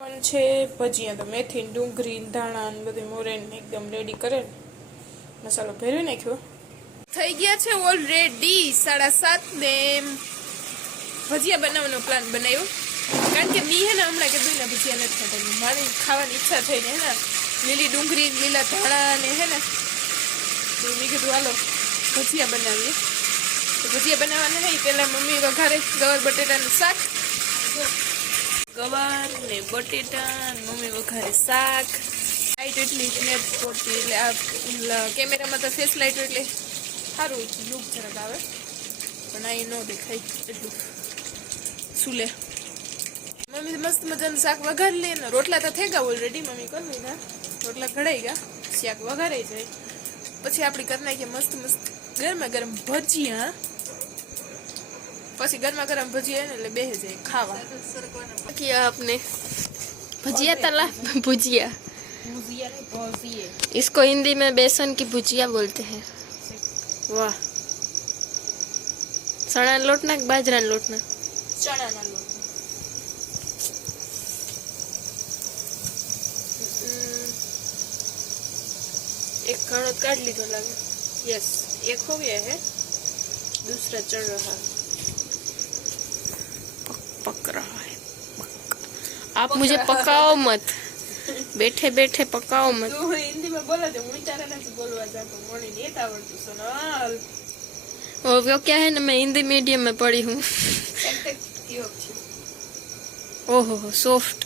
પણ છે ભજીયા તો મેથી ડુંગળી ધાણા ને બધું મોરેન એકદમ રેડી કરે મસાલો ભેરવી નાખ્યો થઈ ગયા છે ઓલરેડી 7:30 ને ભજીયા બનાવવાનો પ્લાન બનાવ્યો કારણ કે મી હે ને હમણાં કીધું ને ભજીયા નથી ખાતા મારી ખાવાની ઈચ્છા થઈ ને હે ને લીલી ડુંગળી લીલા ધાણા ને હે ને તો મેં કીધું હાલો ભજીયા બનાવીએ તો ભજીયા બનાવવાના હે પહેલાં મમ્મી વઘારે ગવાર બટેટાનું શાક ગવાર ને બટેટા મમ્મી વઘારે શાક લાઈટ એટલી નેટ પડતી એટલે આ કેમેરામાં તો ફેસ લાઈટ એટલે સારું લુક જરાક આવે પણ આ ન દેખાય એટલું શું લે મમ્મી મસ્ત મજાનું શાક વઘારી લે ને રોટલા તો થઈ ગયા ઓલરેડી મમ્મી કરી લીધા રોટલા ઘડાઈ ગયા શાક વઘારાઈ જાય પછી આપણે કરી નાખીએ મસ્ત મસ્ત ગરમા ગરમ ભજીયા પછી गरमा गरम भुजिया है ना बेह जाए खावा किया आपने भुजिया तला भुजिया इसको हिंदी में बेसन की भुजिया बोलते हैं। वाह चना लोट ना बाजरा लोट ना चना ना लोट एक खाना काट ली तो लगे यस एक हो गया है दूसरा चढ़ रहा है पक रहा है आप मुझे पकाओ मत बैठे बैठे पकाओ मत तू हिंदी में बोला तो मुझे तारा नहीं बोलवा जाता मोड़ी नहीं आवड़तु सोनल और वो क्या है ना मैं हिंदी मीडियम में पढ़ी हूँ ओहो सॉफ्ट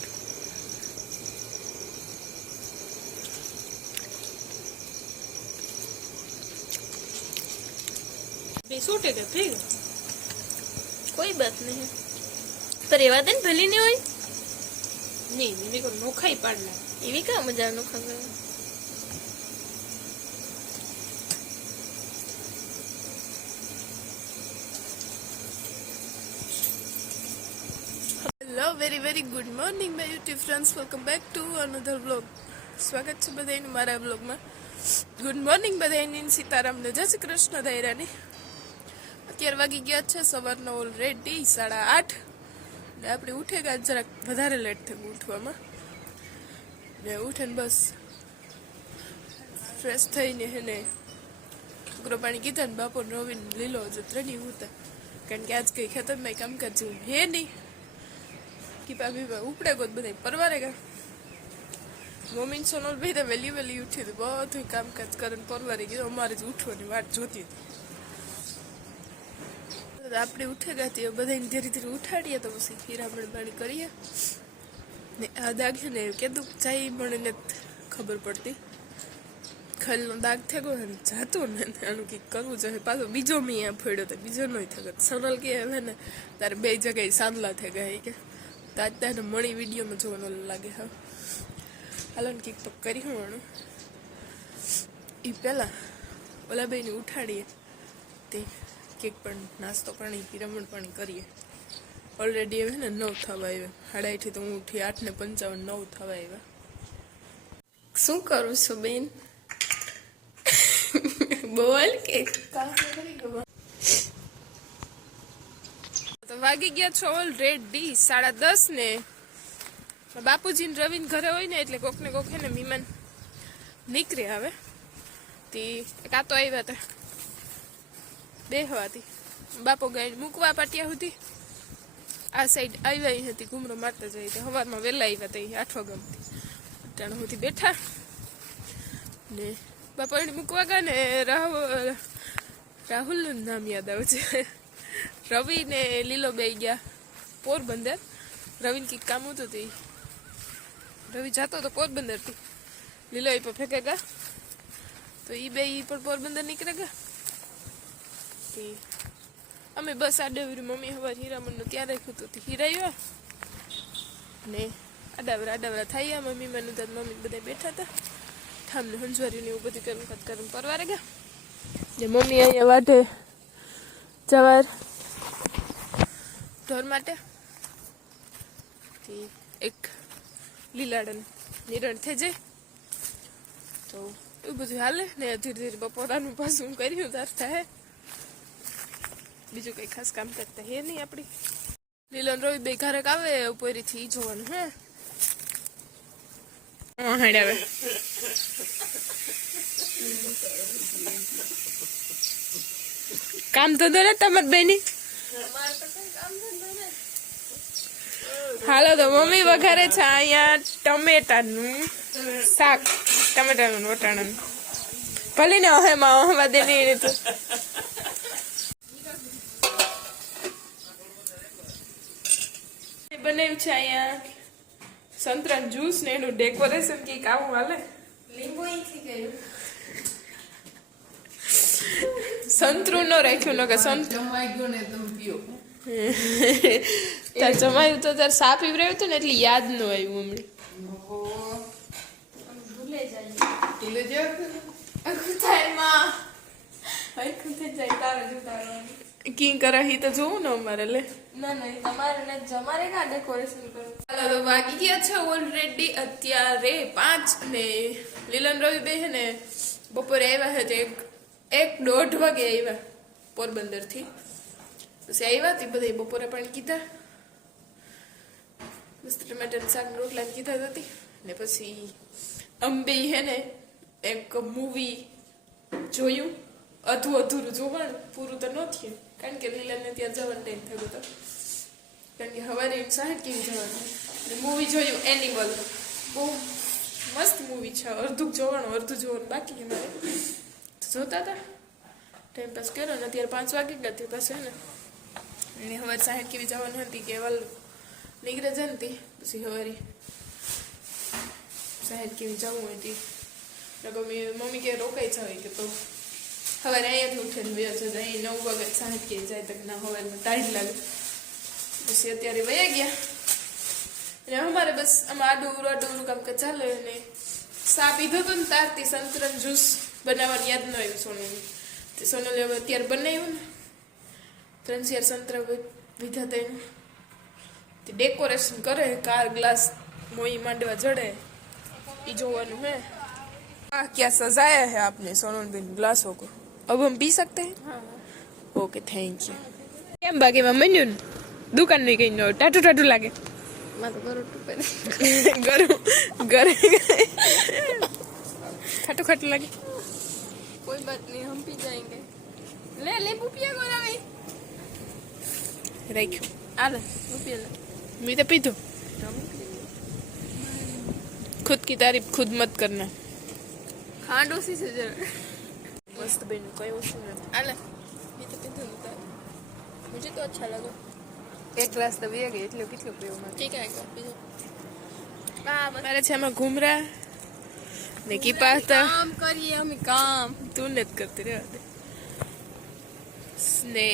बेसूटेगा फिर कोई बात नहीं पर एवा दिन भली नहीं हुई नहीं मेरे को नोखा ही पड़ना एवी का मजा नोखा कर hello very good morning my YouTube friends welcome back to another vlog स्वागत છે બધાનું મારા વ્લોગમાં ગુડ મોર્નિંગ બધાને સીતારામ ને જય શ્રી કૃષ્ણ દાયરાની 11 વાગી ગયા છે સવારના ઓલરેડી 8:30 ને આપણે ઉઠે ગયા જરાક વધારે લેટ થયું ઉઠવામાં ને ઉઠીને બસ ફ્રેશ થઈને હે ને ઉગ્ર પાણી કીધા ને બાપો નવીન લીલો જ ત્રણેય ઉતા કારણ કે આજ કંઈ ખેતરમાં કામકાજ જેવું હે નહીં કે ભાભી ઉપડે ગોત બધા પરવારે ગયા મમ્મી સોનલ ભાઈ તો વહેલી ઉઠી હતી બધું કામકાજ કરીને પરવારી ગયું અમારે જ ઉઠવાની વાટ જોતી હતી આપણે ઉઠે ગયા તે બધાને ધીરે ધીરે ઉઠાડીએ તો પછી હીરામણ પાણી કરીએ ને આ દાગ છે ને કીધું જાય મને નથી ખબર પડતી ખલનો દાગ થયો ને જાતો ને આનું કંઈક કરવું જોઈએ પાછો બીજો મેં અહીંયા ફોડ્યો તો બીજો નહીં થયો સોનલ કે હવે ને તારે બે જગ્યાએ સાંદલા થઈ ગયા કે તાજ તારે મણી વિડીયોમાં જોવાનું લાગે હા હાલો ને કંઈક તો કરી હોવાનું એ પહેલાં ઓલા બેને ઉઠાડીએ તે કેક પણ નાસ્તો પાણી પિરામણ પાણી કરીએ ઓલરેડી હવે ને 9 થવા આવ્યા 8:30 તો હું ઉઠી 8:55 9 થવા આવ્યા શું કરું છું બેન બોલ કે તો વાગી ગયા છો ઓલરેડી 10:30 ને બાપુજી ને રવિન ઘરે હોય ને એટલે કોક ને કોક હે ને મહેમાન નીકળે આવે તે કાતો આવ્યા હતા બેહવાથી બાપો ગાય મૂકવા પાટિયા સુધી આ સાઈડ આવી હતી ઘૂમરો મારતા જાય તો સવારમાં વહેલા આવ્યા હતા 8 વાગ્યાથી અટાણ સુધી બેઠા ને બાપા એને મૂકવા ગયા ને રાહુલનું નામ યાદ આવે છે રવિ ને લીલો બે ગયા પોરબંદર રવિને કંઈક કામ હતું તે રવિ જતો હતો પોરબંદરથી લીલો એ પર ફેંકે ગયા તો એ બે પણ પોરબંદર નીકળે ગયા અમે બસ આડાવરી મમ્મી હવાર હીરામણનું ત્યાં રાખ્યું હતું હીરાયું ને આડાવરા થાય મમ્મી મને તો મમ્મી બધા બેઠા હતા ઠામને હંજવારીને એવું બધું કર્મ પરવારે ગયા ને મમ્મી અહીંયા વાટે જવાર ઢોર માટે એક લીલાડન નિરણ થઈ જાય તો એવું બધું હાલે ને ધીરે ધીરે બપોરાનું પાછું કર્યું તાર થાય બીજું કઈ ખાસ કામ કરતા હે નહીં આપણી લીલો રોહિત બે ઘરે આવે ઉપરથી જોવાનું હે હેડ આવે કામ તો ને તમાર બેની હાલો તો મમ્મી વઘારે છે અહીંયા ટમેટાનું શાક ટમેટાનું વટાણાનું ભલે ને હવે માં હવા દે ને તો બનાવ્યું છે અહીંયા સંતરા જ્યુસ ને એનું ડેકોરેશન કઈક આવું હાલે લીંબુ અહીંથી ગયું સંતરું નો રાખ્યું ન કે સંતરું જમાઈ ગયો ને તમે પીઓ તાર જમાયું તો તાર સા પીવરાયું હતું ને એટલે યાદ ન આવ્યું હમણાં ભૂલે જાય કી કરહી તો જોવું ને અમારે લે ના ના તમારે ને જમારે કા ડેકોરેશન કરું હાલો તો વાગી ગયા છે ઓલરેડી અત્યારે 5 ને લીલન રવિ બે હે ને બપોરે આવ્યા છે એક 1:30 વાગે આવ્યા પોરબંદર થી પછી આવ્યા તે બધા બપોરે પણ કીધા મસ્ત ટમેટાનું શાક રોટલા કીધા હતી ને પછી અંબે હે ને એક મૂવી જોયું અધૂરું જોવાનું પૂરું તો ન થયું કારણ કે લીલાને ત્યાં જવાનો ટાઈમ થયો હતો કારણ કે સવારે 60 કેવી જવાનું મૂવી જોયું એનિમલ બહુ મસ્ત મૂવી છે અડધું જોવાનું બાકી છે મારે જોતા હતા ટાઈમ પાસ કર્યો ને અત્યારે 5 વાગે ગયા તે પાસે ને અને સવારે 60 કેવી જવાનું હતી કે વાલ નીકળે જનતી પછી સવારે 60 કેવી જવું હતી મમ્મી કે રોકાઈ જાવ કે તો સવારે અહીંયાથી ઉઠીને વયો છે અહીં 9 વાગે 60 કેવી જાય તક ના સવારમાં ટાઈટ લાગે પછી અત્યારે વયા ગયા અને અમારે બસ આમાં આડું કામકાજ ચાલે અને સા પીધો હતો ને તારથી સંતરન જ્યુસ બનાવવાનું યાદ ન આવ્યું સોનલને તે સોનલે હવે અત્યારે બનાવ્યું ને 3-4 સંતરા વિધા થઈને તે ડેકોરેશન કરે કાર ગ્લાસ મોઈ માંડવા જડે એ જોવાનું है क्या सजाया है आपने सोनल बिन ग्लासों को अब हम पी सकते हैं हाँ ओके थैंक यू કેમ બાકી મમ્મી દુકાન ની કઈ નો ટાટું લાગે मैं तो करो टूपे ઘરે ખાટું લાગે कोई बात नहीं हम पी जाएंगे ले ले पुपिया को रही રાખ્યું आले पुपिया ले મેં તો પીધું खुद की तारीफ खुद मत करना खांड उसी से जरा मस्त बेन कोई वस्तु नहीं आले ये तो पीते होता मुझे तो अच्छा लगा એક ગ્લાસ તો વી ગઈ એટલે કેટલો પીવો માં ठीक है का पीजो મારે છે આમાં ઘુમરા ને કી પાસ્તા काम करिए हम काम તું નથી કરતી રે ને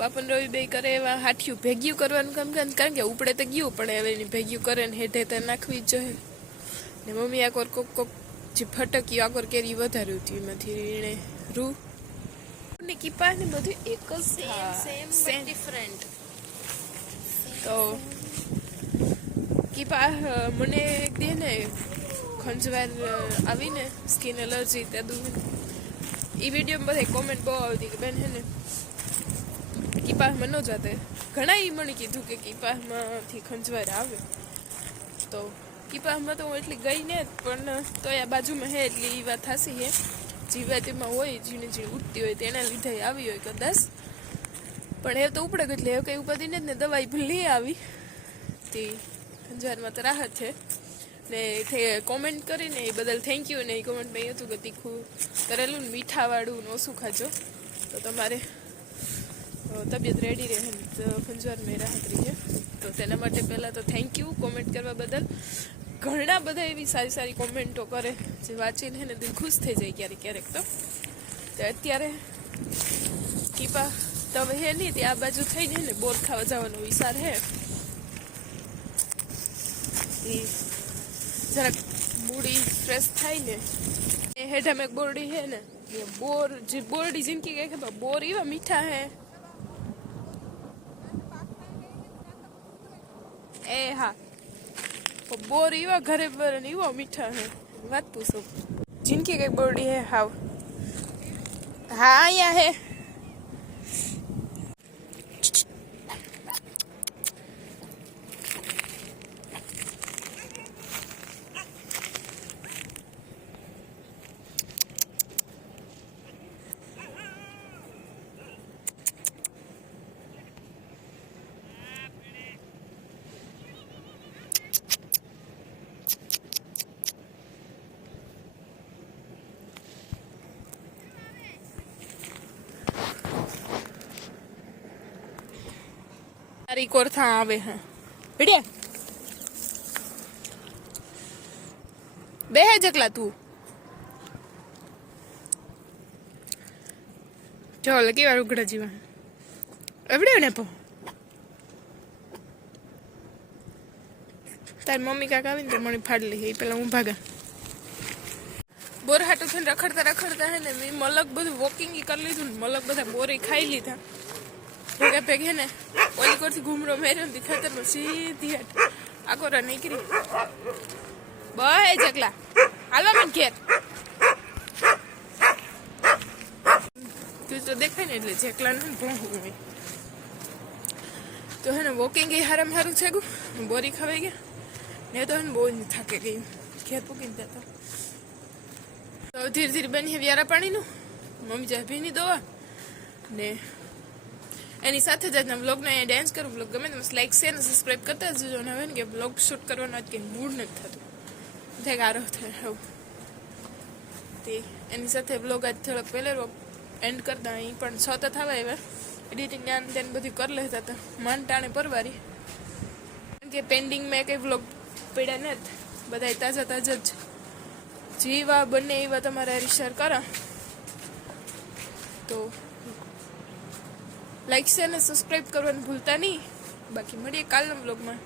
બાપન રવિ બે કરે એવા હાઠિયું ભેગ્યું કરવાનું કામ કારણ કે ઉપડે તો ગયું પણ હવે એની ભેગ્યું કરે ને હેઠે તો નાખવી જ જોઈએ ને મમ્મી આકોર કોક જે ફટક્યું આકોર કેરી વધાર્યું હતું એમાંથી એને રૂ ને કીપા ને બધું એક જ सेम डिफरेंट તો કીપા મને એક દે ને ખંજવાર આવીને સ્કિન એલર્જી તે દું એ વિડીયોમાં બધા કોમેન્ટ બહુ આવતી કે બેન હે ને કીપાસમાં ન જાતે ઘણા એ મને કીધું કે કીપાસમાંથી ખંજવાર આવે તો કીપાસમાં તો હું એટલી ગઈ ને પણ તો આ બાજુમાં હે એટલી એ વાત થાસી હે જીવાતીમાં હોય ઝીણી ઉઠતી હોય તેના લીધે આવી હોય કદાચ પણ એ તો ઉપડે એટલે એવું કંઈ ઉપાધી ને જ ને દવાઈ ભૂલી આવી તે ખંજવારમાં તો રાહત છે ને કોમેન્ટ કરીને એ બદલ થેન્ક યુ ને એ કોમેન્ટમાં એ હતું કે તીખું કરેલું ને મીઠાવાળું ને ઓછું ખાજો તો તમારે તબિયત રેડી રહે ને તો ખંજવારમાં રાહત રહે તો તેના માટે પહેલાં તો થેન્ક યુ કોમેન્ટ કરવા બદલ ઘણા બધા એવી સારી કોમેન્ટો કરે જે વાંચીને હે ને દિલ ખુશ થઈ જાય ક્યારેક તો અત્યારે કીપા તો હવે હે નહીં તે આ બાજુ થઈને ને બોર ખાવા જવાનો વિચાર હે જરાક મૂડી ફ્રેશ થાય ને એ હેઠામાં એક બોરડી હે ને એ બોરડી જિંદગી કહે કે બોર એવા મીઠા હે એ હા બોર એવા ઘરે પર એવા મીઠા હે વાત પૂછો જિંદગી કઈ બોરડી હે હાવ હા અહીંયા હે તારી કોરથા આવે હે વીડિયા બે જકલા તું ચાલ કેવા ઉઘડા જીવન એવડે ને પો તારી મમ્મી કાકા આવીને તો મને ફાડી લે એ પેલા હું ભાગા બોર હાટું થઈને રખડતા રખડતા હે ને મેં મલક બધું વોકિંગ કરી લીધું ને મલક બધા બોરે ખાઈ લીધા ભેગા ભેગે ને ઓલી કોરથી ઘૂમરો મેર્યો ને ખતરનો સીધી હાટ આકોરા નીકળી બે જકલા હાલો મને ઘેર તું તો દેખાય ને એટલે જેકલા ને ભોંગું હોય તો હે ને વોકિંગ એ હારામ હારું છે ગયું બોરી ખવાઈ ગયા ને તો હે ને બહુ જ થાકે ગયું ઘેર પૂકીને ત્યાં તો ધીરે ધીરે બની વ્યારા પાણીનું મમ્મી ચા ભીની દવા ને એની સાથે જ આજના બ્લોગને ડાન્સ કરું બ્લોગ ગમે તમે લાઈક શેર અને સબસ્ક્રાઈબ કરતા જજો ને હવે ને કે બ્લોગ શૂટ કરવાનો આજ કંઈ મૂડ નથી થતું થાય ગારો થાય હવે તે એની સાથે બ્લોગ આજ થોડોક પહેલો એન્ડ કરતા અહીં પણ છ તો થવા એવા એડિટિંગ ને તેને બધું કરી લેતા હતા મન ટાણે પરવારી કારણ કે પેન્ડિંગમાં કંઈ બ્લોગ પડ્યા નથી બધા તાજા તાજા જ જેવા બંને એવા તમારે શેર કરો તો લાઈક શેર અને સબસ્ક્રાઈબ કરવાનું ભૂલતા નહીં બાકી મળીએ કાલના બ્લોગમાં